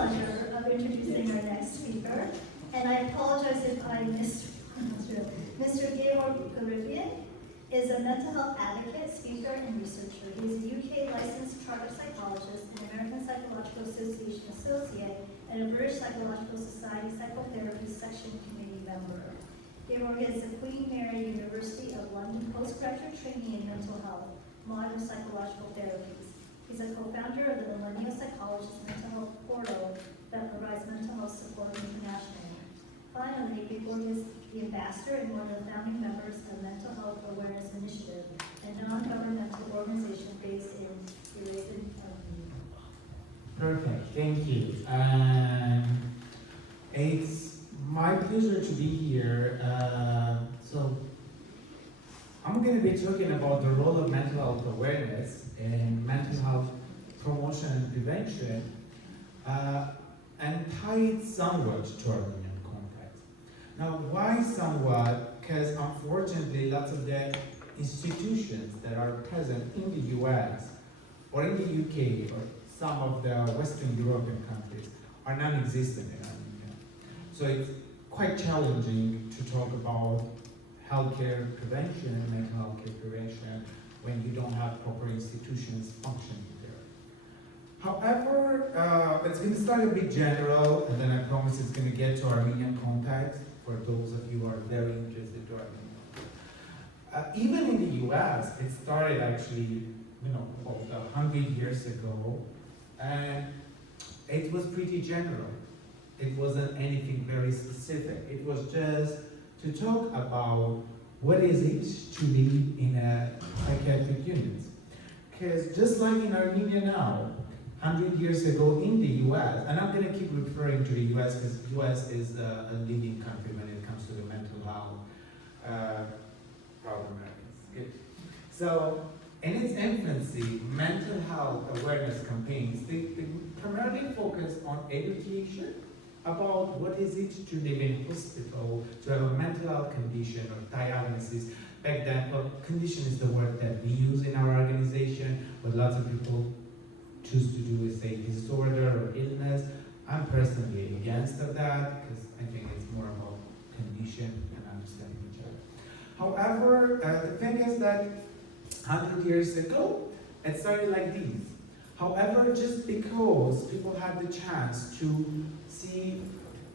pleasure of introducing our next speaker, and I apologize if I Mr. Gevorg Gharibyan is a mental health advocate, speaker, and researcher. He is a UK licensed chartered psychologist, an American Psychological Association associate, and a British Psychological Society Psychotherapy Section Committee member. Gevorg is the Queen Mary University of London postgraduate trainee in mental health, modern psychological therapies. He's a co-founder of the Millennial Psychologist mental health portal that provides mental health support internationally. Finally, Gevorg is the ambassador and one of the founding members of Mental Health Awareness Initiative, a non-governmental organization based in Yerevan, Armenia. Perfect, thank you. It's my pleasure to be here. So I'm going to be talking about the role of mental health awareness in mental health promotion and prevention, and tie it somewhat to Armenian context. Now, why somewhat? Because unfortunately, lots of the institutions that are present in the US or in the UK or some of the Western European countries are non-existent in Armenia. So it's quite challenging to talk about healthcare prevention, mental health care prevention, when you don't have proper institutions functioning there. However, it's going to start a bit general, and then I promise it's going to get to Armenian context for those of you who are very interested to Armenia. Even in the US, it started actually, about 100 years ago, and it was pretty general. It wasn't anything very specific. It was just to talk about what is it to be in a psychiatric unit. Because just like in Armenia now, 100 years ago in the US, and I'm going to keep referring to the US because the US is a leading country when it comes to the mental health problem. Good. So, in its infancy, mental health awareness campaigns, they primarily focus on education about what is it to live in hospital, to have a mental health condition or diagnosis. Back then, well, condition is the word that we use in our organization, but lots of people choose to do is say disorder or illness. I'm personally against of that, because I think it's more about condition and understanding each other. However, the thing is that 100 years ago, it started like these. However, just because people had the chance to see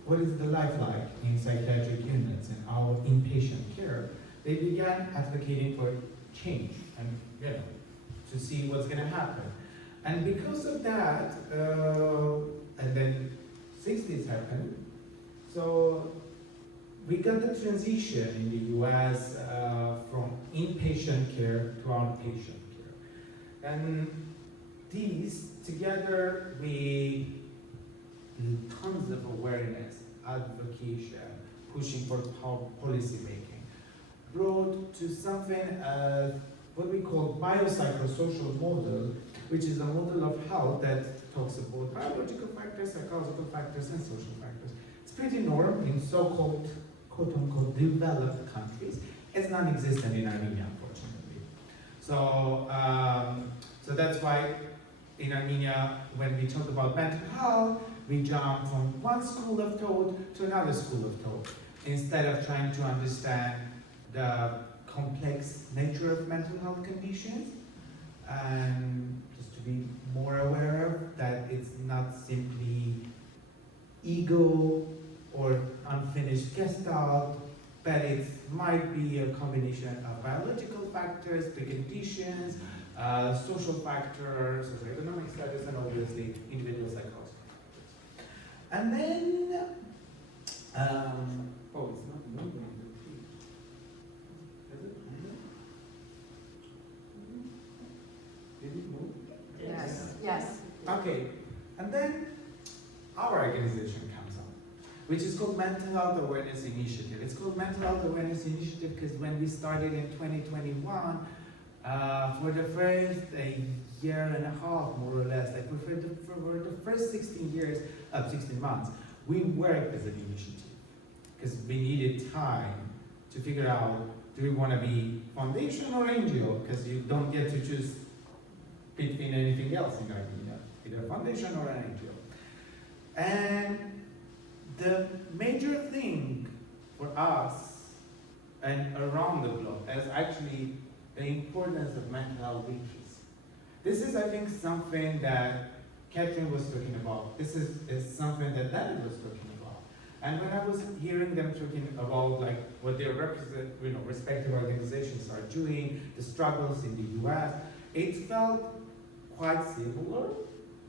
what is the life like in psychiatric units and our inpatient care, they began advocating for change and to see what's going to happen. And because of that, and then 60s happened, so we got the transition in the US from inpatient care to outpatient care. And these, together with tons of awareness, advocacy, pushing for policy making, brought to something what we call biopsychosocial model, which is a model of health that talks about biological factors, psychological factors, and social factors. It's pretty normal in so-called, quote-unquote, developed countries. It's non-existent in Armenia, unfortunately. So, so that's why in Armenia, when we talk about mental health, we jump from one school of thought to another school of thought, instead of trying to understand the complex nature of mental health conditions, and just to be more aware of that it's not simply ego or unfinished gestalt, but it might be a combination of biological factors, preconditions, social factors, socioeconomic status, and obviously individual psychological factors. And then, it's not moving. Is it? Did it move? Yes. Yes. Okay. And then our organization comes up, which is called Mental Health Awareness Initiative. It's called Mental Health Awareness Initiative because when we started in 2021, for the first year and a half, more or less, like for the first 16 months, we worked as an initiative because we needed time to figure out, do we want to be foundation or NGO? Because you don't get to choose between anything else in Armenia, either a foundation or an NGO. And the major thing for us and around the globe is actually the importance of mental health literacy. This is, I think, something that Catherine was talking about. This is something that Danny was talking about. And when I was hearing them talking about like what their respective organizations are doing, the struggles in the US, it felt quite similar,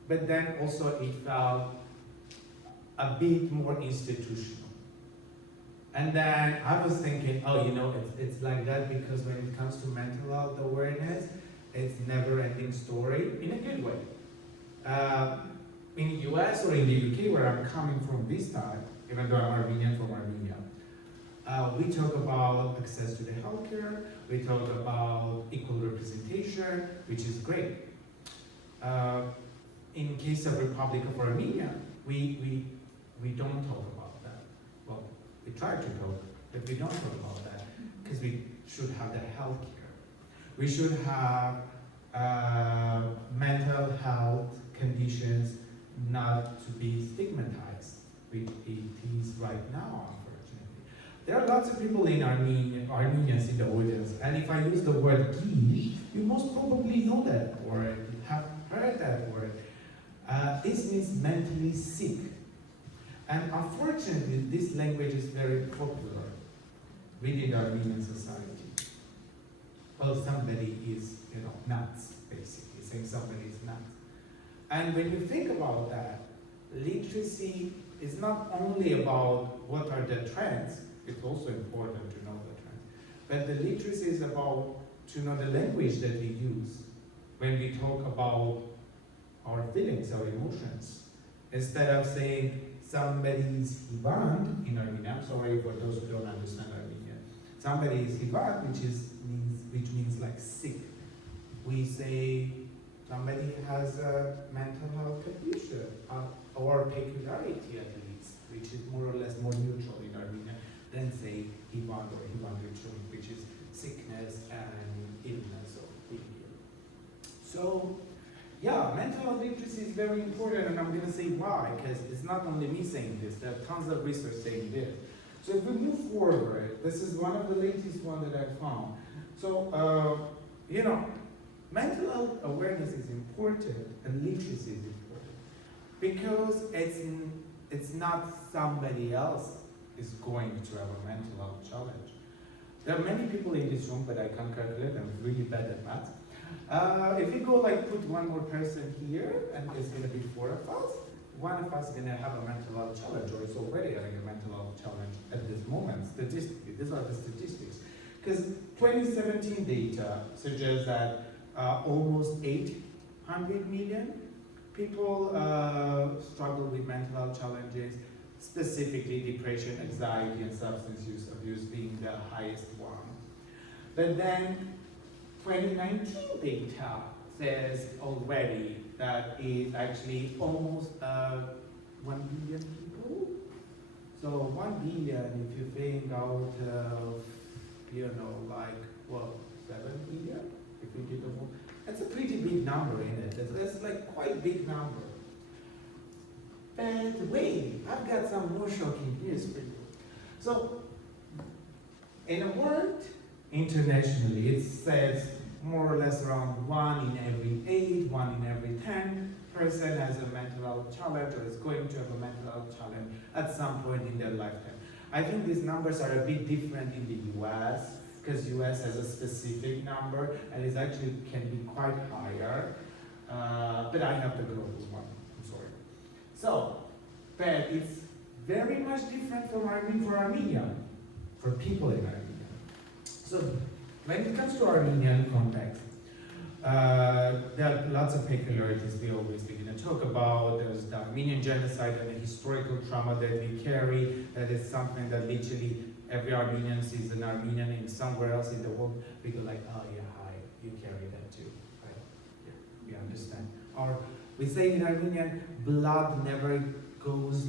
but then also it felt a bit more institutional. And then I was thinking, it's like that because when it comes to mental health awareness, it's never-ending story in a good way. In the US or in the UK, where I'm coming from this time, even though I'm Armenian from Armenia, we talk about access to the healthcare, we talk about equal representation, which is great. In case of Republic of Armenia, we don't talk about that. Well, we try to talk, but we don't talk about that because we should have the healthcare. We should have mental health conditions not to be stigmatized. It is right now, unfortunately. There are lots of people in Armenians in the audience, and if I use the word "gi," you most probably know that word, have heard that word. This means mentally sick. And unfortunately, this language is very popular within the Armenian society. Well, somebody is, nuts, basically, saying somebody is nuts. And when you think about that, literacy is not only about what are the trends, it's also important to know the trends, but the literacy is about to know the language that we use when we talk about our feelings, our emotions. Instead of saying somebody's Yerevan in Armenian, I'm sorry for those who don't understand Armenian. Somebody is Yerevan, which means like sick. We say somebody has a mental health condition or peculiarity at least, which is more or less more neutral in Armenian than say Yerevan or Yerevan, which is sickness and illness or being ill. So, yeah, mental health literacy is very important, and I'm going to say why, because it's not only me saying this, there are tons of research saying this. So if we move forward, this is one of the latest one that I found. So, mental health awareness is important, and literacy is important, because it's not somebody else is going to have a mental health challenge. There are many people in this room, but I can't calculate, I'm really bad at math. If you go put one more person here, and there's going to be 4 of us, one of us is going to have a mental health challenge, or is already having a mental health challenge at this moment, statistically. These are the statistics. Because 2017 data suggests that almost 800 million people struggle with mental health challenges, specifically depression, anxiety, and substance use abuse being the highest one. But then 2019 data says already that it's actually almost 1 billion people. So 1 billion, if you think out of, 7 billion, if we do the whole, that's a pretty big number in it. That's quite big number. But wait, I've got some more shocking news for you. So, in a word, internationally, it says more or less around 1 in every 8, 1 in every 10 person has a mental health challenge or is going to have a mental health challenge at some point in their lifetime. I think these numbers are a bit different in the US, because US has a specific number and it actually can be quite higher, but I have the global one, I'm sorry. So, but it's very much different for Armenia, for people in Armenia. So, when it comes to Armenian context, there are lots of peculiarities we always begin to talk about. There's the Armenian genocide and the historical trauma that we carry. That is something that literally every Armenian sees an Armenian in somewhere else in the world. We go like, oh yeah, hi, you carry that too, right? Yeah, we understand. Or we say in Armenian, blood never goes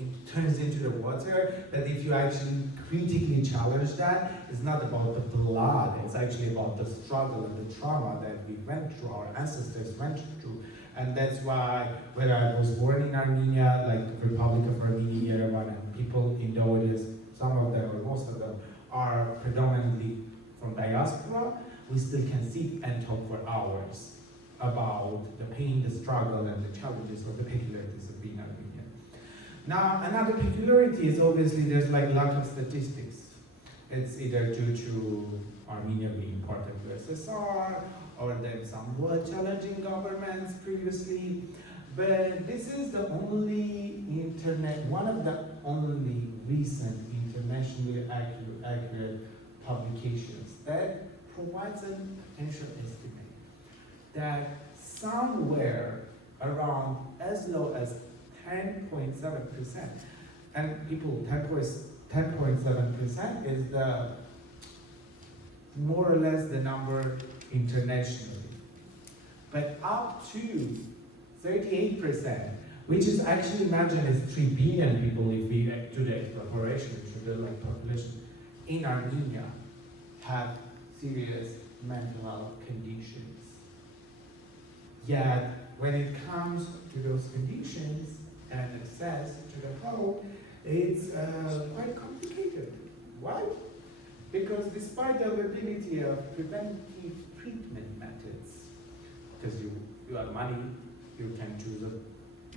it turns into the water, that if you actually critically challenge that, it's not about the blood, it's actually about the struggle and the trauma that we went through, our ancestors went through, And that's why when I was born in Armenia, like Republic of Armenia, Yerevan, and people in Dawood, some of them or most of them are predominantly from diaspora, we still can sit and talk for hours about the pain, the struggle, and the challenges or the peculiarities of being Armenian. Now, another peculiarity is obviously there's like lack of statistics. It's either due to Armenia being part of USSR, or then somewhat challenging governments previously. But this is the only one of the only recent internationally accurate publications that provides an potential estimate that somewhere around as low as 10.7%, and people 10.7% is the more or less the number internationally, but up to 38%, which is actually imagined as 3 billion people if we do the extrapolation, which would be like population in Armenia, have serious mental health conditions. Yet, when it comes to those conditions and access to the help, it's quite complicated. Why? Because despite the availability of preventive treatment methods, because you have money, you can choose a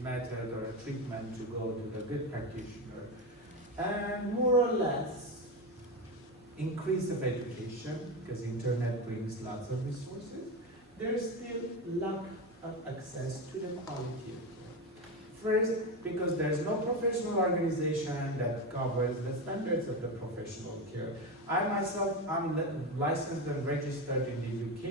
method or a treatment to go to the good practitioner, and more or less increase of education, because internet brings lots of resources, there's still lack of access to the quality of care. First, because there's no professional organization that covers the standards of the professional care. I myself, I'm licensed and registered in the UK.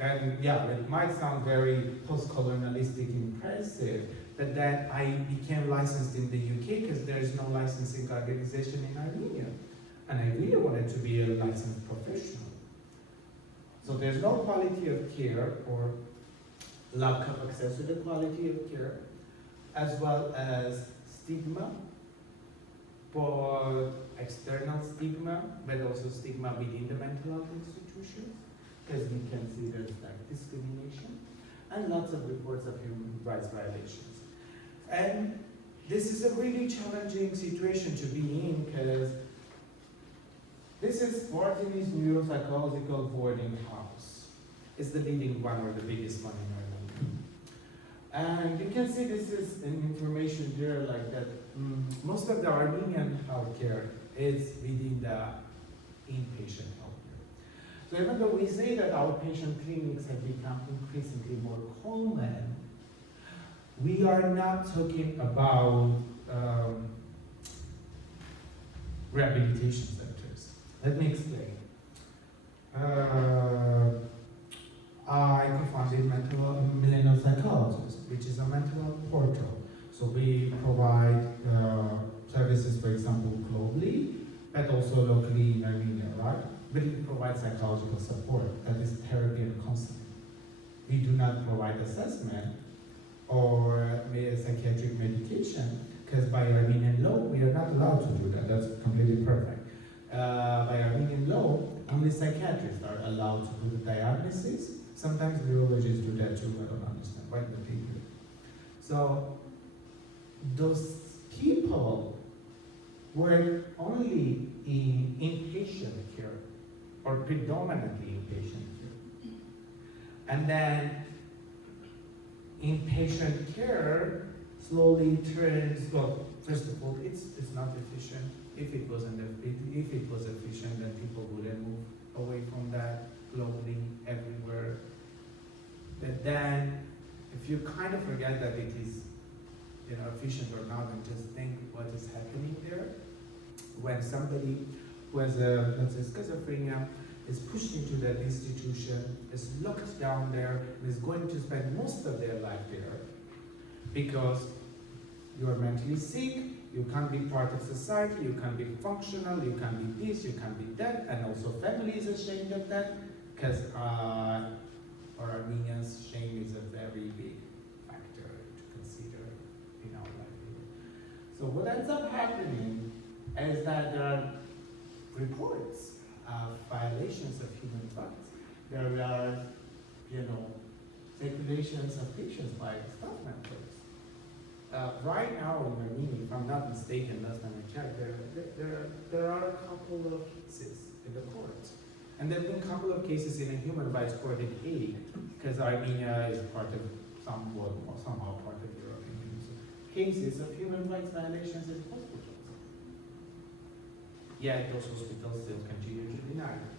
And yeah, it might sound very post-colonialistic impressive, but then I became licensed in the UK because there is no licensing organization in Armenia. And I really wanted to be a licensed professional. So there's no quality of care or lack of access to the quality of care, as well as stigma, both external stigma, but also stigma within the mental health institutions, because we can see there's like discrimination, and lots of reports of human rights violations. And this is a really challenging situation to be in, because this is Martin's neuropsychological boarding house. It's the leading one or the biggest one in Armenia. And you can see this is an information there like that. Most of the Armenian healthcare is within the inpatient healthcare. So even though we say that outpatient clinics have become increasingly more common, we are not talking about rehabilitation centers. Let me explain. I co-founded Millennial Psychologist, which is a mental health portal. So we provide services, for example, globally, but also locally in Armenia, right? We provide psychological support, that is therapy and counseling. We do not provide assessment or psychiatric medication, because by Armenian law, we are not allowed to do that. That's completely perfect. By Armenian law, only psychiatrists are allowed to do the diagnosis. Sometimes neurologists do that too, I don't understand why the people. So those people work only in inpatient care, or predominantly inpatient care. And then inpatient care slowly turns, well, first of all, it's not efficient. If it was efficient, then people wouldn't move away from that globally, everywhere. But then, if you kind of forget that it is, efficient or not, and just think what is happening there, when somebody who has let's say, schizophrenia is pushed into that institution, is locked down there, and is going to spend most of their life there, because you are mentally sick, you can't be part of society, you can't be functional, you can't be this, you can't be that, and also family is ashamed of that, because for Armenians, shame is a very big factor to consider in our livelihood. So what ends up happening is that there are reports of violations of human rights. There are, circulations of patients by staff members. Right now in Armenia, if I'm not mistaken, last time I checked, there are a couple of cases in the courts. And there have been a couple of cases in a human rights court in Hague, because Armenia is part of somehow part of the European Union. So cases of human rights violations in hospitals. Yet those hospitals still continue to deny it.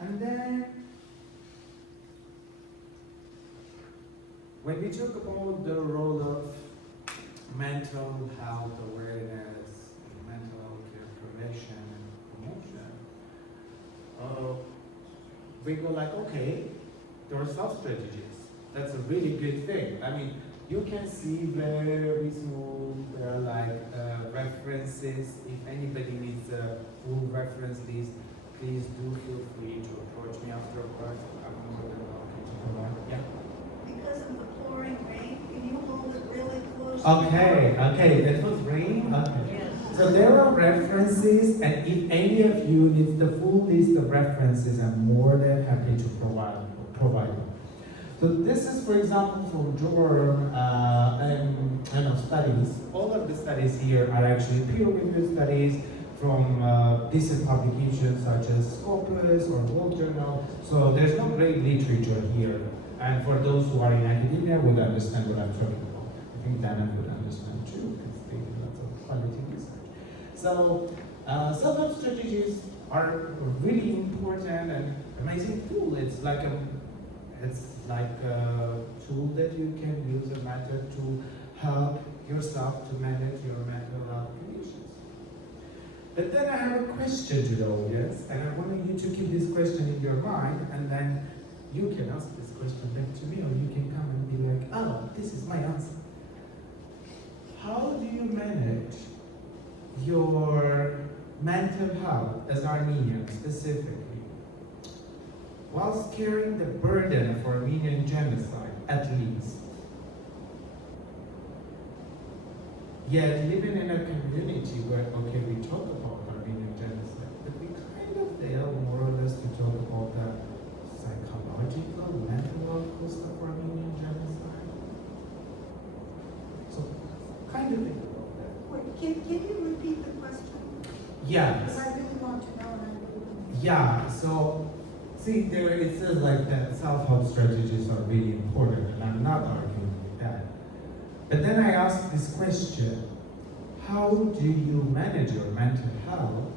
And then, when we talk about the role of mental health awareness, mental health care prevention and promotion, we go like, okay, there are self-strategies. That's a really good thing. I mean, you can see very soon there are like references. If anybody needs a full reference list, please do feel free to approach me afterwards. I'm more than welcome to provide. Yeah. Because of the pouring rain, can you hold it really close? Okay, that was raining? Okay. So there are references, and if any of you needs the full list of references, I'm more than happy to provide them. So this is, for example, from Gevorg and studies. All of the studies here are actually peer-reviewed studies from decent publications such as Scopus or World Journal. So there's no great literature here. And for those who are in academia would understand what I'm talking about. I think Dana would understand too, because they do lots of quality research. So self-help strategies are a really important and amazing tool. It's like a tool that you can use, a method to help yourself to manage your mental health conditions. But then I have a question to the audience, and I want you to keep this question in your mind, and then you can ask this question back to me, or you can come and be like, oh, this is my answer. How do you manage your mental health as Armenian specifically, whilst carrying the burden of Armenian genocide, at least? Yet living in a community where, okay, we talk about Armenian genocide, but we kind of fail more or less to talk about the psychological, mental health cost of Armenian genocide. So, kind of think about that. Wait, can you repeat the question? Yeah. Because I really want to know, and I really want to know. Yeah, so, see, there it says like that self-help strategies are really important, and I'm not arguing with that. But then I ask this question, how do you manage your mental health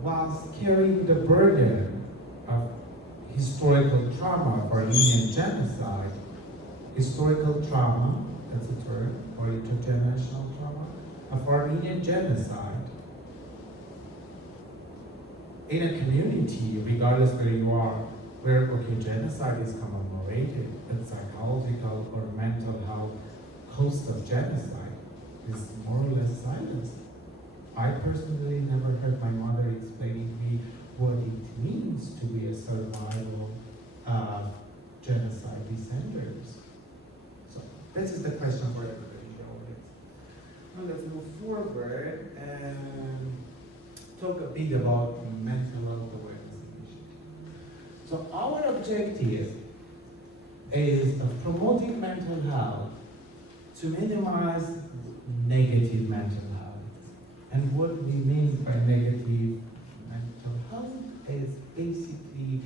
whilst carrying the burden of historical trauma of Armenian genocide, historical trauma, that's a term, or intergenerational trauma, of Armenian genocide, in a community, regardless where you are, where, okay, genocide is commemorated, but psychological or mental health cost of genocide is more or less silenced. I personally never heard my mother explaining to me what it means to be a survival of genocide descenders. So this is the question for everybody in the audience. Now let's move forward and talk a bit about mental health awareness initiative. So our objective is of promoting mental health to minimize negative mental health. And what we mean by negative mental health is basically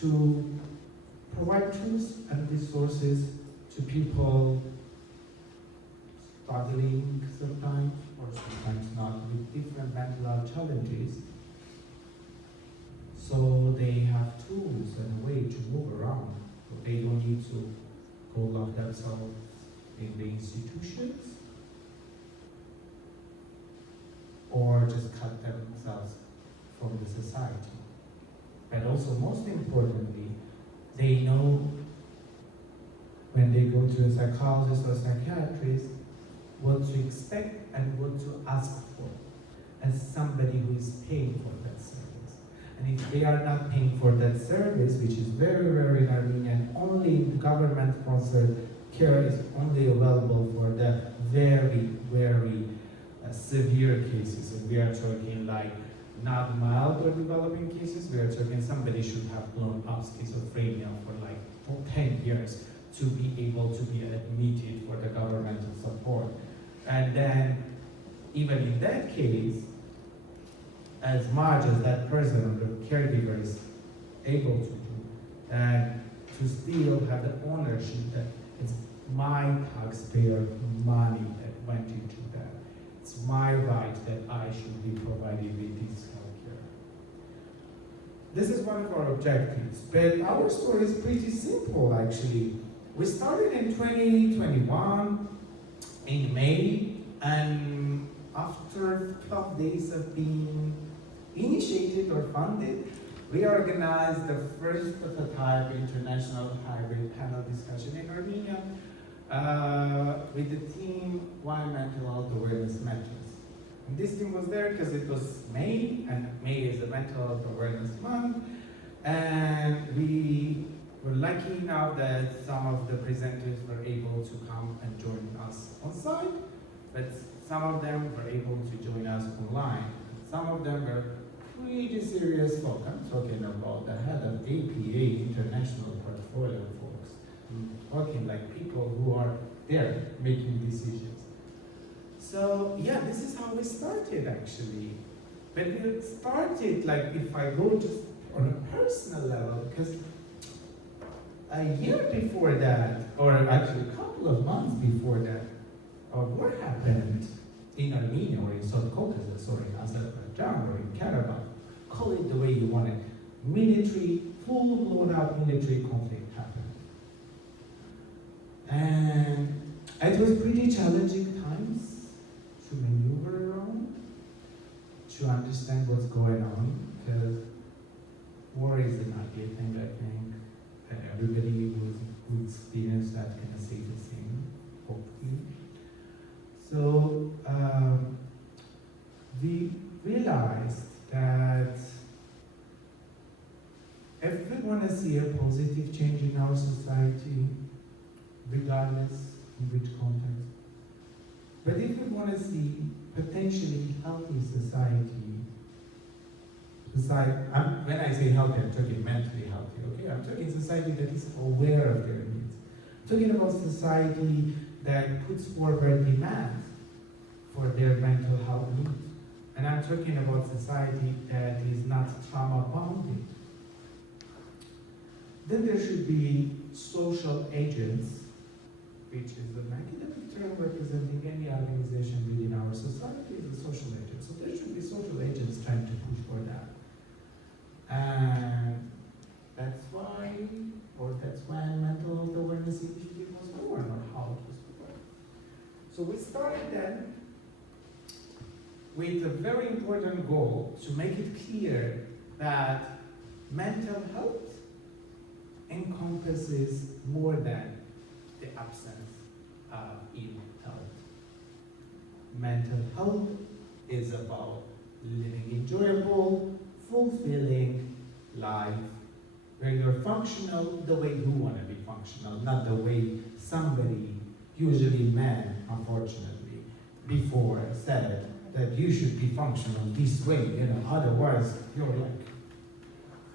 to provide tools and resources to people struggling sometimes, or sometimes not, with different mental health challenges. So they have tools and a way to move around. So they don't need to go lock themselves in the institutions or just cut themselves from the society. But also, most importantly, they know when they go to a psychologist or psychiatrist what to expect and what to ask for as somebody who is paying for that service. And if they are not paying for that service, which is very rare in Armenia, only government-sponsored care is only available for the very, very severe cases. And we are talking like not mild or developing cases. We are talking somebody should have blown up schizophrenia for like 10 years to be able to be admitted for the governmental support. And then, even in that case, as much as that person or the caregiver is able to do, and to still have the ownership that it's my taxpayer money that went into that. It's my right that I should be provided with this healthcare. This is one of our objectives, but our story is pretty simple actually. We started in 2021 in May, and after 12 days of being initiated or funded, we organized the first of a type international hybrid panel discussion in Armenia with the theme Why Mental Health Awareness Matters. And this theme was there because it was May, and May is a Mental Health Awareness Month, and we were lucky enough that some of the presenters were able to come and join us on site, but some of them were able to join us online. Some of them were pretty serious folk. I'm talking about the head of APA International Portfolio folks. I'm talking like people who are there making decisions. So yeah, this is how we started actually. But we started like, if I go just on a personal level, because a year before that, or actually a couple of months before that, what happened in Armenia or in South Caucasus or in Azerbaijan or in Karabakh, call it the way you want it, military, full blown out military conflict happened. And it was pretty challenging times to maneuver around, to understand what's going on, because war is an ugly thing, I think, and everybody who experienced that can say the same, hopefully. So we realized that if we want to see a positive change in our society, regardless in which context, but if we want to see potentially healthy society, when I say healthy, I'm talking mentally healthy, okay? I'm talking society that is aware of their needs. I'm talking about society that puts forward demands for their mental health needs. And I'm talking about society that is not trauma-bounded. Then there should be social agents, which is an academic term representing any organization within our society as a social agent. So there should be social agents trying to push for that. And that's why, or that's when mental health awareness initiative was born, or how it was born. So we started then with a very important goal to make it clear that mental health encompasses more than the absence of ill health. Mental health is about living enjoyable, fulfilling life, where you're functional the way you want to be functional, not the way somebody, usually men, unfortunately, before said that you should be functional this way, otherwise you're like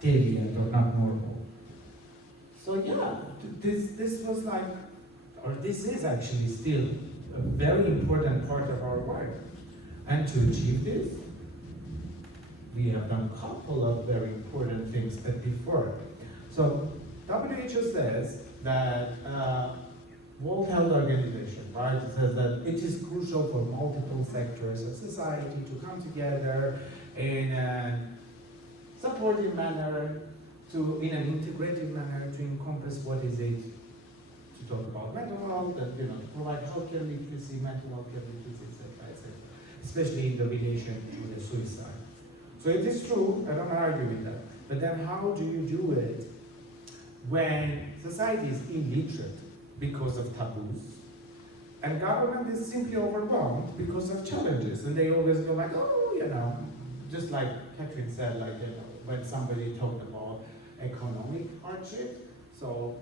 deviant or not normal. So yeah, this was like, or this is actually still a very important part of our work. And to achieve this, we have done a couple of very important things that before. So WHO says that World Health Organization, right? It says that it is crucial for multiple sectors of society to come together in a supportive manner, in an integrated manner, to encompass what is it, to talk about mental health, and to provide healthcare literacy, mental health care literacy, etc., especially in the relation to the suicide. So it is true, I don't argue with that. But then how do you do it when society is illiterate because of taboos, and government is simply overwhelmed because of challenges, and they always go like, oh, just like Catherine said, like, when somebody talked about economic hardship, so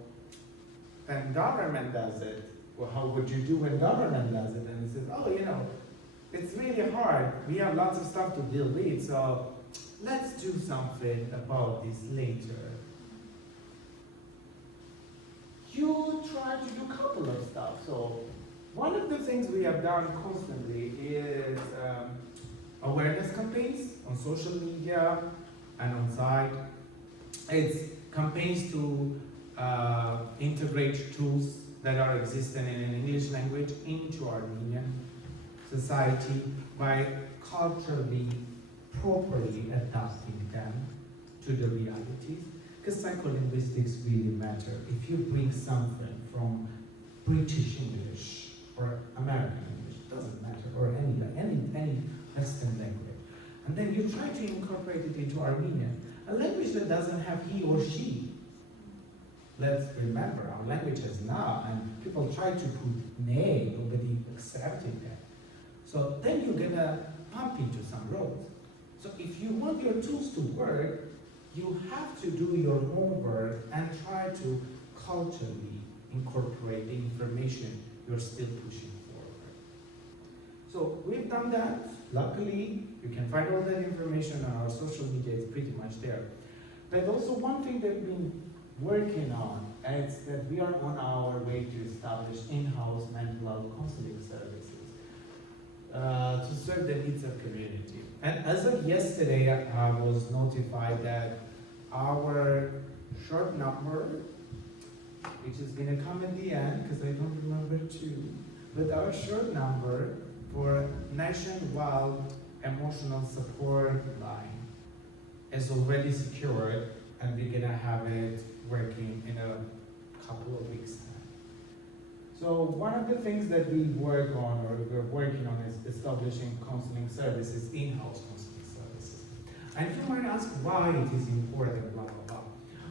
when government does it, well, how would you do when government does it? And it says, it's really hard. We have lots of stuff to deal with, so let's do something about this later. You try to do a couple of stuff. So one of the things we have done constantly is awareness campaigns on social media and on site. It's campaigns to integrate tools that are existing in an English language into Armenian society by culturally, properly adapting them to the realities. Because psycholinguistics really matter. If you bring something from British English or American English, it doesn't matter, or any Western language, and then you try to incorporate it into Armenian, a language that doesn't have he or she. Let's remember, our language has na, and people try to put ne, nobody accepted that. So then you're gonna bump into some roads. So if you want your tools to work, you have to do your homework and try to culturally incorporate the information you're still pushing forward. So we've done that. Luckily, you can find all that information on our social media, it's pretty much there. But also one thing that we've been working on is that we are on our way to establish in-house mental health counseling services to serve the needs of community. And as of yesterday, I was notified that our short number, which is going to come at the end, because I don't remember too, but our short number for nationwide emotional support line is already secured, and we're going to have it working in a couple of weeks' time. So one of the things that we work on, or we're working on, is establishing counseling services, in-house counseling services. And you might ask why it is important, blah, blah, blah.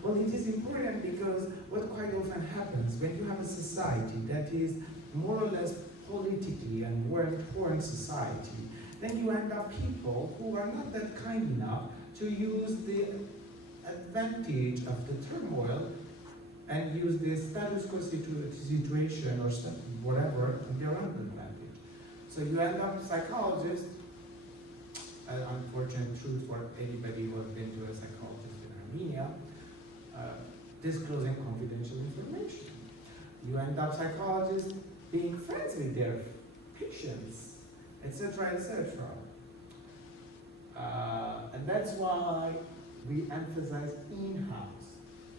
Well, it is important because what quite often happens when you have a society that is more or less politically and war-torn society, then you end up people who are not that kind enough to use the advantage of the turmoil and use the status quo situation or whatever to their own advantage. So you end up psychologists, an unfortunate truth for anybody who has been to a psychologist in Armenia, disclosing confidential information. You end up psychologists being friends with their patients, etc., etc. And that's why we emphasize in-house.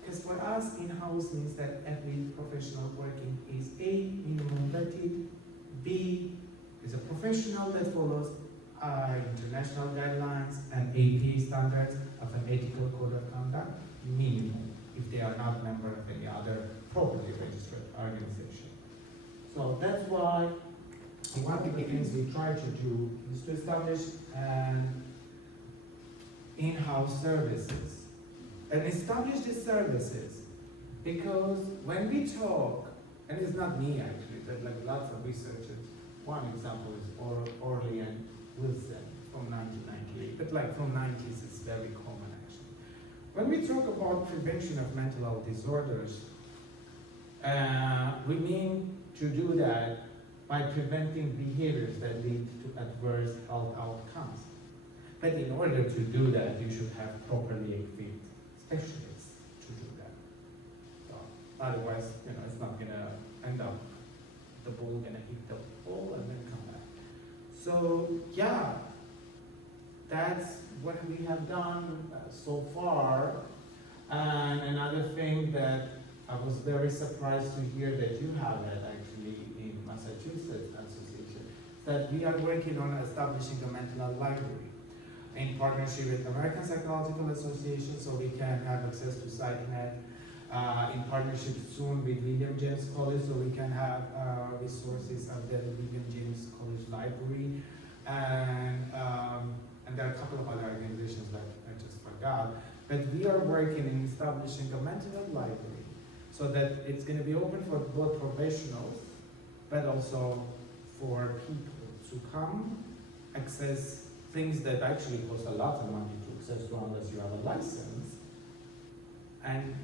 Because for us, in-house means that every professional working is A, minimum vetted, B, is a professional that follows international guidelines and AP standards of an ethical code of conduct, minimum, if they are not member of any other properly registered organization. So that's why one of the things we try to do is to establish in-house services. And establish these services because when we talk, and it's not me actually, there's like lots of researchers. One example is Orley and Wilson from 1998, but like from 90s it's very common actually. When we talk about prevention of mental health disorders, we mean to do that by preventing behaviors that lead to adverse health outcomes. But in order to do that, you should have properly equipped specialists to do that. So otherwise, it's not gonna end up the ball gonna hit the ball and then come back. So yeah, that's what we have done so far. And another thing that I was very surprised to hear that you have it actually in Massachusetts Association, that we are working on establishing a mental health library in partnership with the American Psychological Association, so we can have access to PsychNet, in partnership soon with William James College, so we can have resources of the William James College Library, and there are a couple of other organizations that I just forgot, but we are working in establishing a mental health library, so that it's going to be open for both professionals, but also for people to come, access things that actually cost a lot of money to access to unless you have a license, and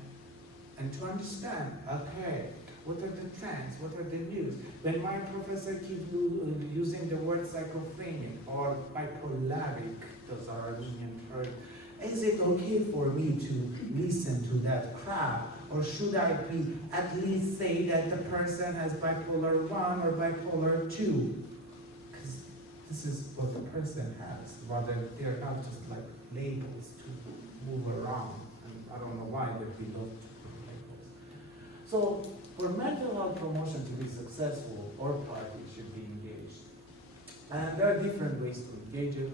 to understand, okay, what are the trends, what are the news? When my professor keeps using the word schizophrenic or bipolaric, those are Armenian terms, Is it okay for me to listen to that crap? Or should I be at least say that the person has bipolar 1 or bipolar 2? Because this is what the person has, rather they're not just like labels to move around. And I don't know why, but we love to put labels. So for mental health promotion to be successful, all parties should be engaged. And there are different ways to engage it.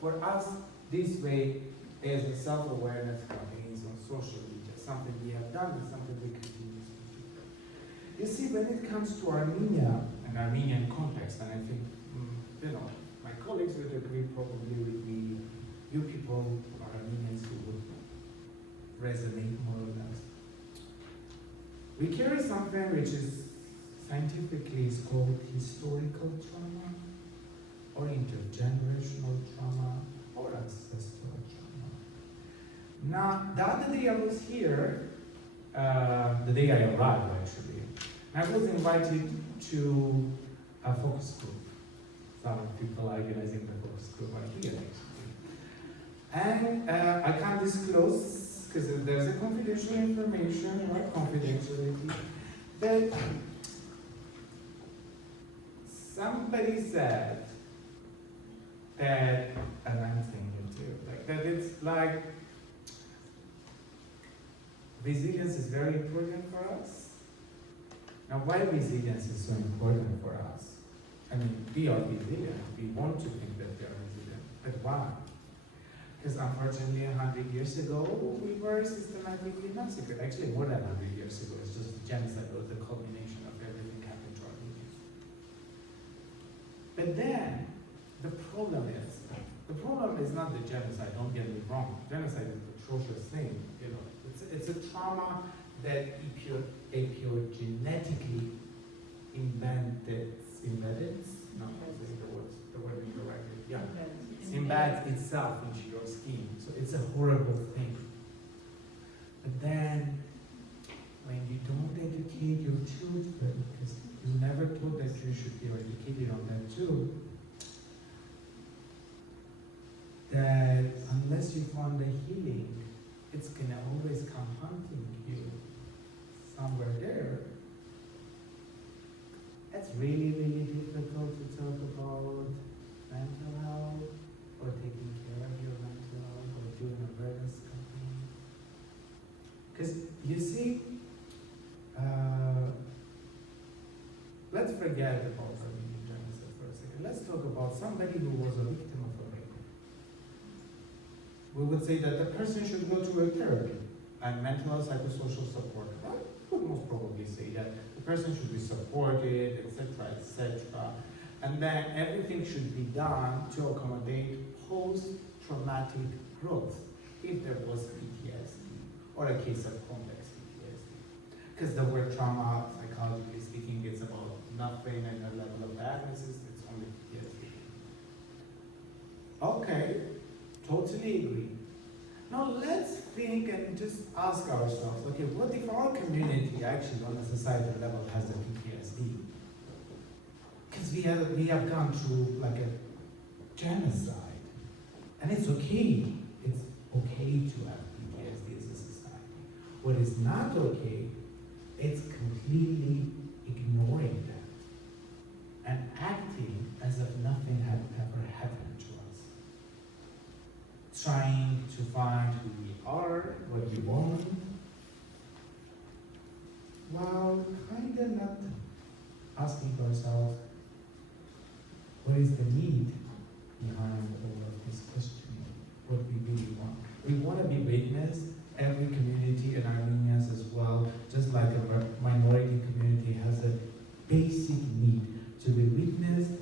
For us, this way is the self-awareness campaigns on social media, something we have done and something we continue to do. You see, when it comes to Armenia and Armenian context, and I think, my colleagues would agree probably with me, you people are Armenians who would resonate more or less. We carry something which is scientifically is called historical trauma, or intergenerational trauma, or ancestral trauma. Now, the other day I was here, the day I arrived actually, I was invited to a focus group. Some people are organizing the focus group are here actually. And I can't disclose, because there's a confidential information, or confidentiality, that somebody said that, and I'm saying it too, like that it's like, resilience is very important for us. Now, why resilience is so important for us? I mean, we are resilient. We want to think that we are resilient. But why? Because unfortunately, 100 years ago, we were systematically massacred. Actually, more than 100 years ago. It's just genocide was the culmination of everything happened to our region. But then, the problem is not the genocide. Don't get me wrong. Genocide is an atrocious thing. It's a trauma that epigenetically embeds, no, the word incorrectly, yeah, embeds itself into your skin. So it's a horrible thing. But then, when you don't educate your children, because you never taught that you should be educated on that too, that unless you find the healing, it's gonna always come hunting you somewhere there. It's really, really difficult to talk about mental health or taking care of your mental health or doing a awareness campaign. Because you see, let's forget about Armenian genocide for a second. Let's talk about somebody who was a victim of a rape. We would say that the person should go to a therapy and mental health psychosocial support. I would most probably say that the person should be supported, etc., etc. And then everything should be done to accommodate post-traumatic growth if there was PTSD or a case of complex PTSD. Because the word trauma, psychologically speaking, is about nothing and a level of diagnosis, it's only PTSD. Okay, totally agree. Now let's think and just ask ourselves, okay, what if our community actually on a societal level has a PTSD? Because we have gone through like a genocide. And it's okay to have PTSD as a society. What is not okay, it's completely ignoring that and acting as if nothing had ever happened to us. Trying to find who we are, what we want, while kind of not asking ourselves, what is the need behind all of this questioning, what we really want. We want to be witnessed, every community in Armenians as well, just like a minority community has a basic need to be witnessed,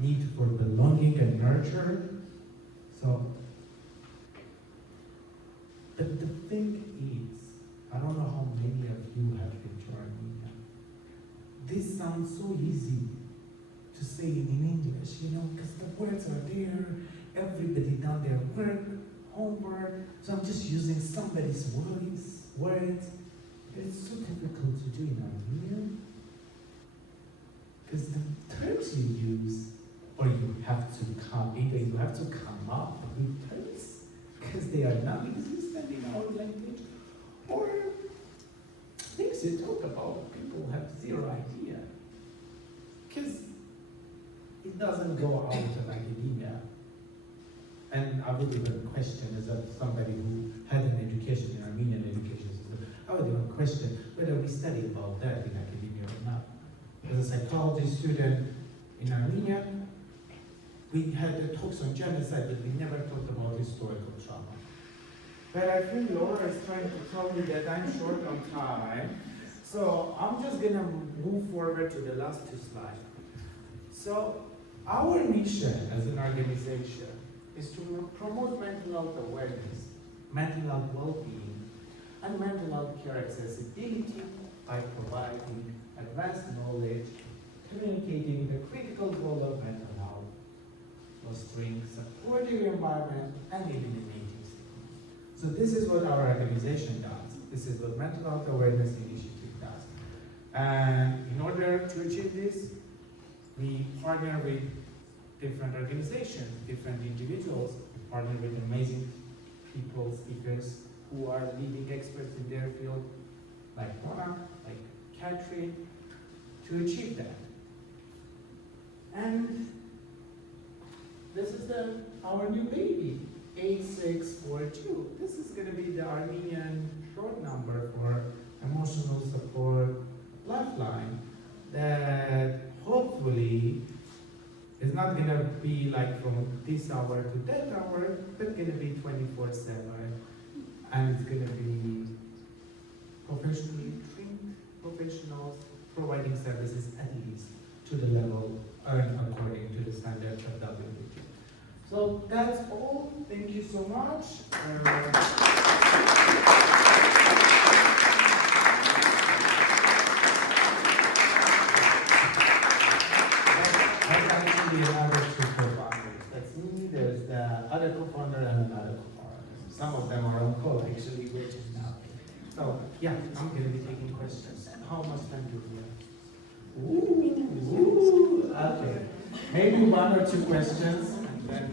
need for belonging and nurture. So, but the thing is, I don't know how many of you have been to Armenia. This sounds so easy to say it in English, because the words are there, everybody done their work, homework, so I'm just using somebody's words, but it's so difficult to do in Armenian, because the terms you use, or you have to come, either you have to come up with terms, because they are non-existent in our language, or things you talk about, people have zero idea. Because it doesn't go out of academia. And I would even question, as somebody who had an education in Armenian education system, I would even question whether we study about that in academia or not. As a psychology student in Armenia, we had the talks on genocide, but we never talked about historical trauma. But I feel Laura is trying to tell me that I'm short on time, so I'm just gonna move forward to the last two slides. So our mission as an organization is to promote mental health awareness, mental health well-being, and mental health care accessibility by providing advanced knowledge, communicating the critical role of mental health, fostering supportive environment, and eliminating stigma. So this is what our organization does. This is what Mental Health Awareness Initiative does. And in order to achieve this, we partner with different organizations, different individuals. We partner with amazing people, speakers, who are leading experts in their field, like Mona, like Catherine, to achieve that. And this is our new baby, 8642. This is going to be the Armenian short number for emotional support lifeline that hopefully is not going to be like from this hour to that hour, but going to be 24/7. And it's going to be professionally trained professionals providing services at least to the level earned according to the standards of WHO. So that's all. Thank you so much. That's actually another two co-founders. That's me, there's the other co-founder and another co-founder. Some of them are on call actually waiting now. So yeah, I'm going to be taking questions. How much time do we have? Ooh, okay. Maybe one or two questions, and then.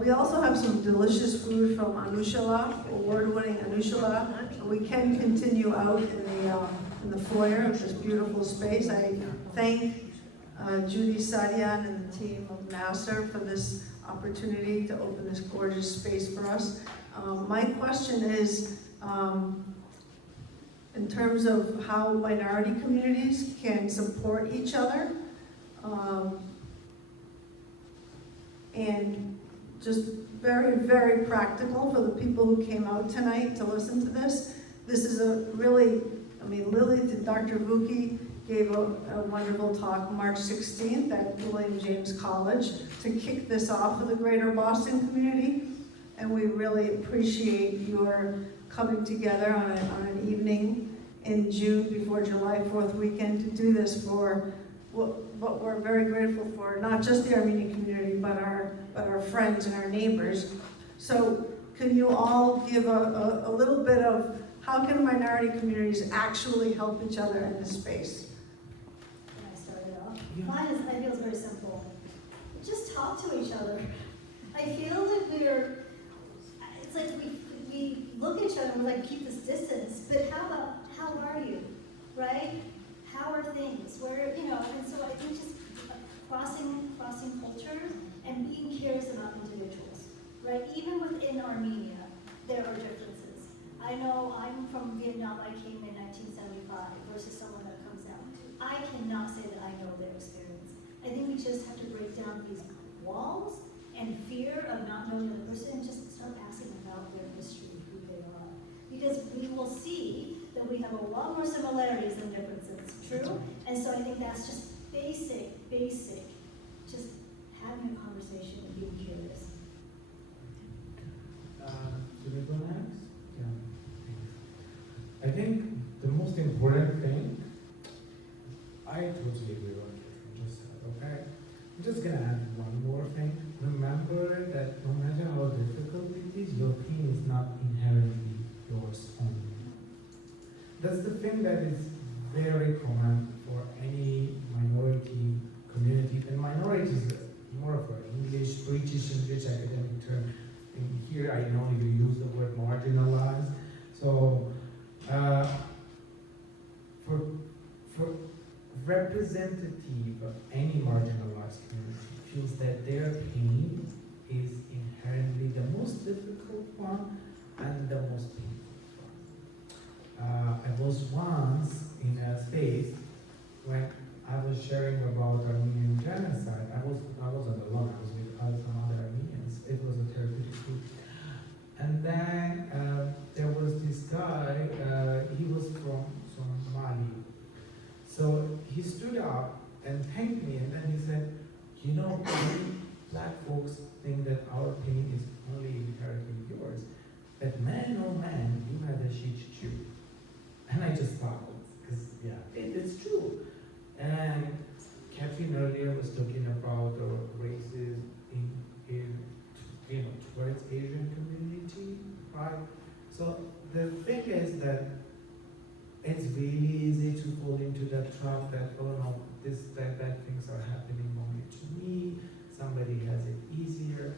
We also have some delicious food from Anushala, award-winning Anushala. And we can continue out in the foyer of this beautiful space. I thank Judy Sadian and the team of Nasser for this opportunity to open this gorgeous space for us. My question is, in terms of how minority communities can support each other, and just very, very practical for the people who came out tonight to listen to this. This is a really, Lily and Dr. Vuki gave a wonderful talk March 16th at William James College to kick this off for the greater Boston community. And we really appreciate your coming together on an evening in June before July 4th weekend to do this for what we're very grateful for, not just the Armenian community, but our friends and our neighbors. So can you all give a little bit of how can minority communities actually help each other in this space? Can I start it off? Mine I feel is very simple. Just talk to each other. I feel that it's like we look at each other and we're like, keep this distance, but how are you, right? How are things? And so I think just crossing cultures and being curious about individuals, right? Even within Armenia, there are differences. I know I'm from Vietnam, I came in 1975 versus someone that comes out. I cannot say that I know their experience. I think we just have to break down these walls and fear of not knowing the person and just start asking about their history, who they are. Because we will see that we have a lot more similarities than differences, true? And so I think that's just basic, just having a conversation and being curious. Should we go next? Yeah. I think the most important thing, I totally agree with what you just said, okay? I'm just gonna add one more thing. Remember that no matter how difficult it is, your pain is not inherently yours only. That's the thing that is very very common for any minority community, and minority is more of an English, British English academic term. In here, I know you use the word marginalized. So, for representative of any marginalized community feels that their pain is inherently the most difficult one and the most painful one. I was once in a space when I was sharing about Armenian genocide. I wasn't alone, I was with some other Armenians. It was a therapeutic group. And then there was this guy, he was from Mali. So he stood up and thanked me, and then he said, you know, many black folks think that our pain is only inherently yours. But man, oh man, you had a shit chew. And I just smiled, because yeah, it's true. And Catherine earlier was talking about races towards Asian community, right? So the thing is that it's really easy to fall into that trap that, oh no, that bad things are happening only to me, somebody has it easier.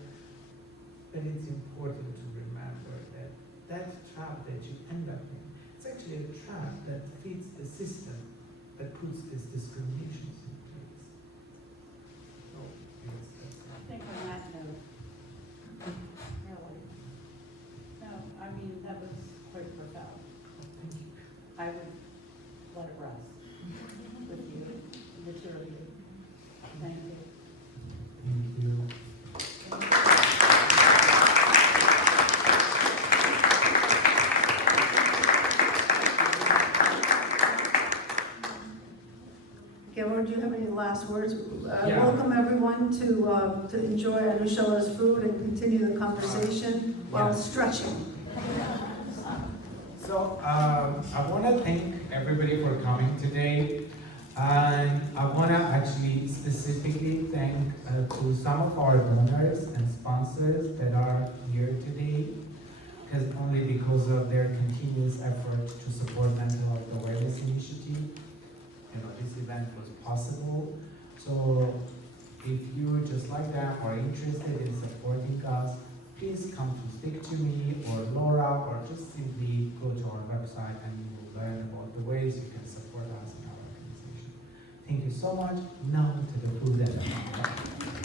But it's important to remember that that trap that you end up in, it's actually a trap that feeds the system that puts these discriminations in place. So, yes, that's I think on that note, really, no, I mean, that was quite profound. thank you. I would let it rest with you, the two of you. Thank you. Thank you. Gevorg, do you have any last words? Yeah. Welcome everyone to enjoy Anushala's food and continue the conversation while Yeah. stretching. So I want to thank everybody for coming today, and I want to actually specifically thank to some of our donors and sponsors that are here today, because only because of their continuous effort to support mental health awareness initiative, this event was possible. So if you just like that are interested in supporting us, please come to speak to me or Laura, or just simply go to our website and you will learn about the ways you can support us in our organization. Thank you so much. Now to the food and